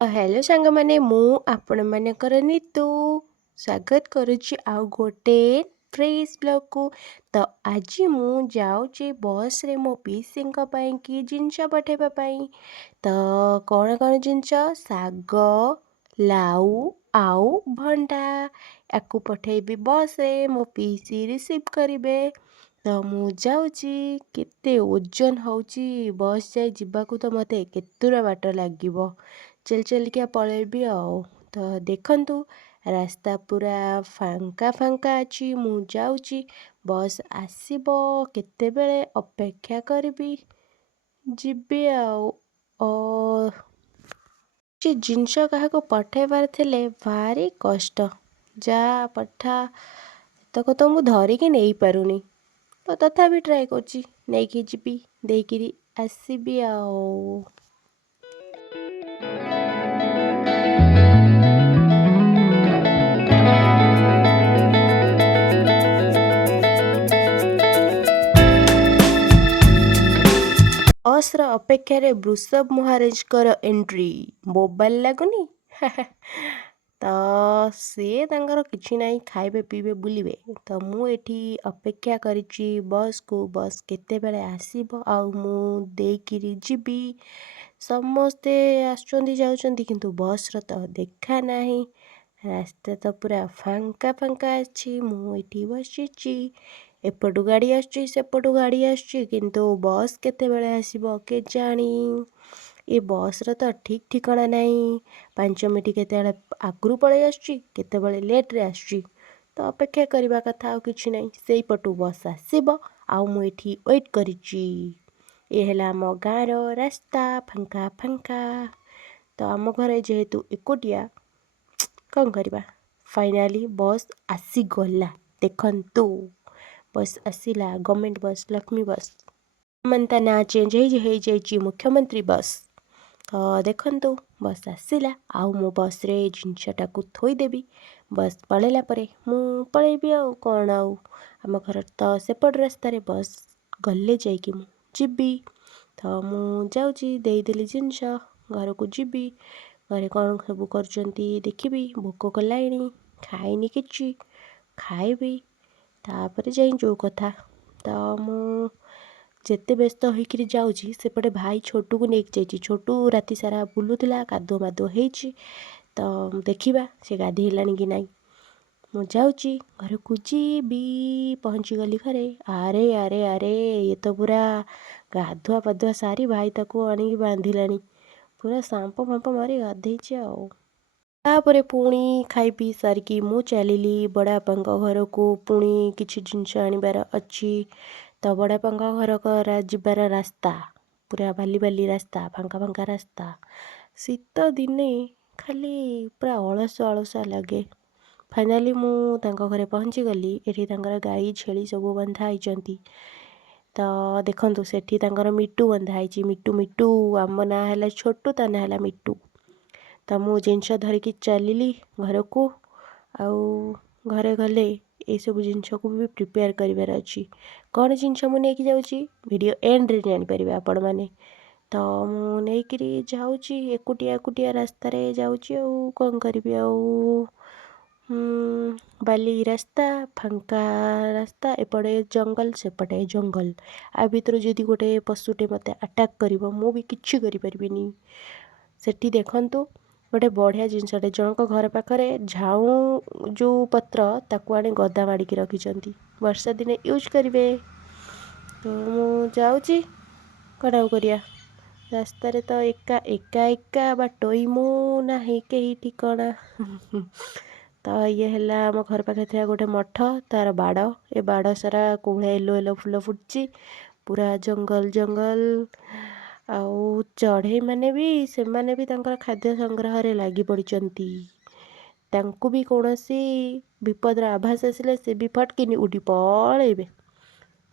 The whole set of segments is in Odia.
हेलो ସାଙ୍ଗମାନେ ମୁଁ ଆପଣମାନଙ୍କର ନିତୁ ସ୍ୱାଗତ କରୁଛି ଆଉ ଗୋଟେ ଫ୍ରେଶ୍ ବ୍ଲଗ୍କୁ। ତ ଆଜି ମୁଁ ଯାଉଛି ବସ୍ରେ ମୋ ପିଇସିଙ୍କ ପାଇଁକି ଜିନିଷ ପଠାଇବା ପାଇଁ। ତ କ'ଣ କ'ଣ ଜିନିଷ? ଶାଗ, ଲାଉ ଆଉ ଭଣ୍ଡା। ୟାକୁ ପଠାଇବି ବସ୍ରେ, ମୋ ପିଇସି ରିସିଭ୍ କରିବେ। ତ ମୁଁ ଯାଉଛି। କେତେ ଓଜନ ହେଉଛି ବସ୍ ଯାଏ ଯିବାକୁ, ତ ମୋତେ କେତେ ଦୂର ବାଟ ଲାଗିବ। ଚାଲି ଚାଲିକା ପଳେଇବି ଆଉ। ତ ଦେଖନ୍ତୁ ରାସ୍ତା ପୁରା ଫାଙ୍କା ଫାଙ୍କା ଅଛି। ମୁଁ ଯାଉଛି, ବସ୍ ଆସିବ କେତେବେଳେ ଅପେକ୍ଷା କରିବି, ଯିବି ଆଉ। ଓ ସେ ଜିନିଷ କାହାକୁ ପଠାଇବାର ଥିଲେ ଭାରି କଷ୍ଟ। ଯା ପଠା ତକ ତ ମୁଁ ଧରିକି ନେଇପାରୁନି, ତ ତଥାପି ଟ୍ରାଏ କରୁଛି, ନେଇକି ଯିବି, ଦେଇକିରି ଆସିବି ଆଉ। ବସ୍ର ଅପେକ୍ଷାରେ ବୃଷଭ ମହାରାଜଙ୍କର ଏଣ୍ଟ୍ରି। ମୋବାଇଲ ଲାଗୁନି ତ ସିଏ ତାଙ୍କର କିଛି ନାହିଁ, ଖାଇବେ ପିଇବେ ବୁଲିବେ। ତ ମୁଁ ଏଠି ଅପେକ୍ଷା କରିଛି ବସ୍କୁ। ବସ୍ କେତେବେଳେ ଆସିବ ଆଉ ମୁଁ ଦେଇକିରି ଯିବି। ସମସ୍ତେ ଆସୁଛନ୍ତି ଯାଉଛନ୍ତି, କିନ୍ତୁ ବସ୍ର ତ ଦେଖା ନାହିଁ। ରାସ୍ତା ତ ପୁରା ଫାଙ୍କା ଫାଙ୍କା ଅଛି। ମୁଁ ଏଠି ବସିଛି, ଏପଟୁ ଗାଡ଼ି ଆସୁଛି ସେପଟୁ ଗାଡ଼ି ଆସୁଛି, କିନ୍ତୁ ବସ୍ କେତେବେଳେ ଆସିବ କେଜାଣି। ଏ ବସ୍ର ତ ଠିକ୍ ଠିକଣା ନାହିଁ। 5 ମିନିଟ୍ କେତେବେଳେ ଆଗରୁ ପଳେଇ ଆସୁଛି, କେତେବେଳେ ଲେଟ୍ରେ ଆସୁଛି। ତ ଅପେକ୍ଷା କରିବା କଥା, ଆଉ କିଛି ନାହିଁ। ସେଇପଟୁ ବସ୍ ଆସିବ ଆଉ ମୁଁ ଏଠି ୱେଟ୍ କରିଛି। ଏ ହେଲା ଆମ ଗାଁର ରାସ୍ତା, ଫାଙ୍କା ଫାଙ୍କା। ତ ଆମ ଘରେ ଯେହେତୁ ଏକୁଟିଆ, କ'ଣ କରିବା। ଫାଇନାଲି ବସ୍ ଆସିଗଲା। ଦେଖନ୍ତୁ ବସ୍ ଆସିଲା, ଗଭର୍ଣ୍ଣମେଣ୍ଟ ବସ୍, ଲକ୍ଷ୍ମୀ ବସ୍। ମାନେ ତା ନାଁ ଚେଞ୍ଜ ହେଇଯାଇଛି ମୁଖ୍ୟମନ୍ତ୍ରୀ ବସ୍। ତ ଦେଖନ୍ତୁ ବସ୍ ଆସିଲା ଆଉ ମୁଁ ବସ୍ରେ ଜିନିଷଟାକୁ ଥୋଇଦେବି। ବସ୍ ପଳେଇଲା ପରେ ମୁଁ ପଳେଇବି ଆଉ କ'ଣ ଆଉ। ଆମ ଘର ତ ସେପଟ ରାସ୍ତାରେ, ବସ୍ ଗଲେ ଯାଇକି ମୁଁ ଯିବି। ତ ମୁଁ ଯାଉଛି, ଦେଇଦେଲି ଜିନିଷ, ଘରକୁ ଯିବି। ଘରେ କ'ଣ ସବୁ କରୁଛନ୍ତି ଦେଖିବି। ଭୋକ କଲାଣି, ଖାଇନି କିଛି, ଖାଇବି ତାପରେ ଯାଇ ଯେଉଁ କଥା। ତ ମୁଁ ଯେତେ ବ୍ୟସ୍ତ ହୋଇକିରି ଯାଉଛି, ସେପଟେ ଭାଇ ଛୋଟୁକୁ ନେଇକି ଯାଇଛି। ଛୋଟୁ ରାତି ସାରା ବୁଲୁଥିଲା, କାଦୁଅ ମାଦୁଅ ହେଇଛି। ତ ଦେଖିବା ସେ ଗାଧେଇଲାଣି କି ନାହିଁ। ମୁଁ ଯାଉଛି, ଘରକୁ ଯିବି। ପହଞ୍ଚିଗଲି ଘରେ। ଆରେ ଆରେ ଆରେ ଇଏ ତ ପୁରା ଗାଧୁଆ ପାଧୁଆ ସାରି ଭାଇ ତାକୁ ଆଣିକି ବାନ୍ଧିଲାଣି। ପୁରା ସାମ୍ପୋ ଫାମ୍ପୋ ମାରି ଗାଧେଇଛି ଆଉ। ତାପରେ ପୁଣି ଖାଇ ପିଇ ସାରିକି ମୁଁ ଚାଲିଲି ବଡ଼ବାପାଙ୍କ ଘରକୁ। ପୁଣି କିଛି ଜିନିଷ ଆଣିବାର ଅଛି। ତ ବଡ଼ବାପାଙ୍କ ଘର ଯିବାର ରାସ୍ତା ପୁରା ବାଲି ବାଲି ରାସ୍ତା, ଫାଙ୍କା ଫାଙ୍କା ରାସ୍ତା। ଶୀତ ଦିନେ ଖାଲି ପୁରା ଅଳସୁଆ ଅଳସୁଆ ଲାଗେ। ଫାଇନାଲି ମୁଁ ତାଙ୍କ ଘରେ ପହଞ୍ଚିଗଲି। ଏଠି ତାଙ୍କର ଗାଈ ଛେଳି ସବୁ ବନ୍ଧା ହେଇଛନ୍ତି। ତ ଦେଖନ୍ତୁ ସେଠି ତାଙ୍କର ମିଟୁ ବନ୍ଧା ହେଇଛି। ମିଟୁ ମିଟୁ, ଆମ ନାଁ ହେଲା ଛୋଟୁ, ତା ନାଁ ହେଲା ମିଟୁ। ତ ମୁଁ ଜିନିଷ ଧରିକି ଚାଲିଲି ଘରକୁ। ଆଉ ଘରେ ଗଲେ ଏସବୁ ଜିନିଷକୁ ବି ପ୍ରିପେୟାର କରିବାର ଅଛି। କ'ଣ ଜିନିଷ ମୁଁ ନେଇକି ଯାଉଛି, ଭିଡ଼ିଓ ଏଣ୍ଡରେ ଜାଣିପାରିବେ ଆପଣମାନେ। ତ ମୁଁ ନେଇକିରି ଯାଉଛି, ଏକୁଟିଆ ଏକୁଟିଆ ରାସ୍ତାରେ ଯାଉଛି ଆଉ କ'ଣ କରିବି ଆଉ। ବାଲି ରାସ୍ତା, ଫାଙ୍କା ରାସ୍ତା, ଏପଟେ ଜଙ୍ଗଲ ସେପଟେ ଜଙ୍ଗଲ। ଆ ଭିତରୁ ଯଦି ଗୋଟେ ପଶୁଟେ ମୋତେ ଆଟାକ୍ କରିବ, ମୁଁ ବି କିଛି କରିପାରିବିନି। ସେଠି ଦେଖନ୍ତୁ ଗୋଟେ ବଢ଼ିଆ ଜିନିଷଟେ, ଜଣଙ୍କ ଘର ପାଖରେ ଝାଉଁ ଯେଉଁ ପତ୍ର, ତାକୁ ଆଣି ଗଦା ମାଡ଼ିକି ରଖିଛନ୍ତି, ବର୍ଷା ଦିନେ ୟୁଜ୍ କରିବେ। ତ ମୁଁ ଯାଉଛି, କ'ଣ ଆଉ କରିବା। ରାସ୍ତାରେ ତ ଏକା ଏକା ଏକା ବାଟୋଇ ମୁଁ ନାହିଁ କେହି ଠିକଣା। ତ ଇଏ ହେଲା ଆମ ଘର ପାଖରେ ଥିବା ଗୋଟେ ମଠ, ତା'ର ବାଡ଼। ଏ ବାଡ଼ ସାରା କୋଉଭଳିଆ ଏଲୋ ଏଲୋ ଫୁଲ ଫୁଟିଛି। ପୁରା ଜଙ୍ଗଲ ଜଙ୍ଗଲ। ଆଉ ଚଢ଼େଇମାନେ ବି, ସେମାନେ ବି ତାଙ୍କର ଖାଦ୍ୟ ସଂଗ୍ରହରେ ଲାଗି ପଡ଼ିଛନ୍ତି। ତାଙ୍କୁ ବି କୌଣସି ବିପଦର ଆଭାସ ଆସିଲେ ସେ ବି ଫଟକିନି ଉଠି ପଳେଇବେ।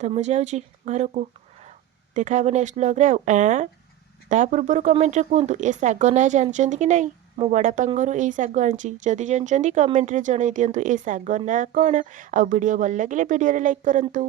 ତ ମୁଁ ଯାଉଛି ଘରକୁ। ଦେଖା ହେବ ନେକ୍ସଟ ବ୍ଲଗ୍ରେ ଆଉ। ତା ପୂର୍ବରୁ କମେଣ୍ଟରେ କୁହନ୍ତୁ ଏ ଶାଗ ନାଁ ଜାଣିଛନ୍ତି କି ନାହିଁ। ମୁଁ ବଡ଼ବାପାଙ୍କ ଘରୁ ଏଇ ଶାଗ ଆଣିଛି। ଯଦି ଜାଣିଛନ୍ତି କମେଣ୍ଟରେ ଜଣାଇ ଦିଅନ୍ତୁ ଏ ଶାଗ ନାଁ କ'ଣ। ଆଉ ଭିଡ଼ିଓ ଭଲ ଲାଗିଲେ ଭିଡ଼ିଓରେ ଲାଇକ୍ କରନ୍ତୁ।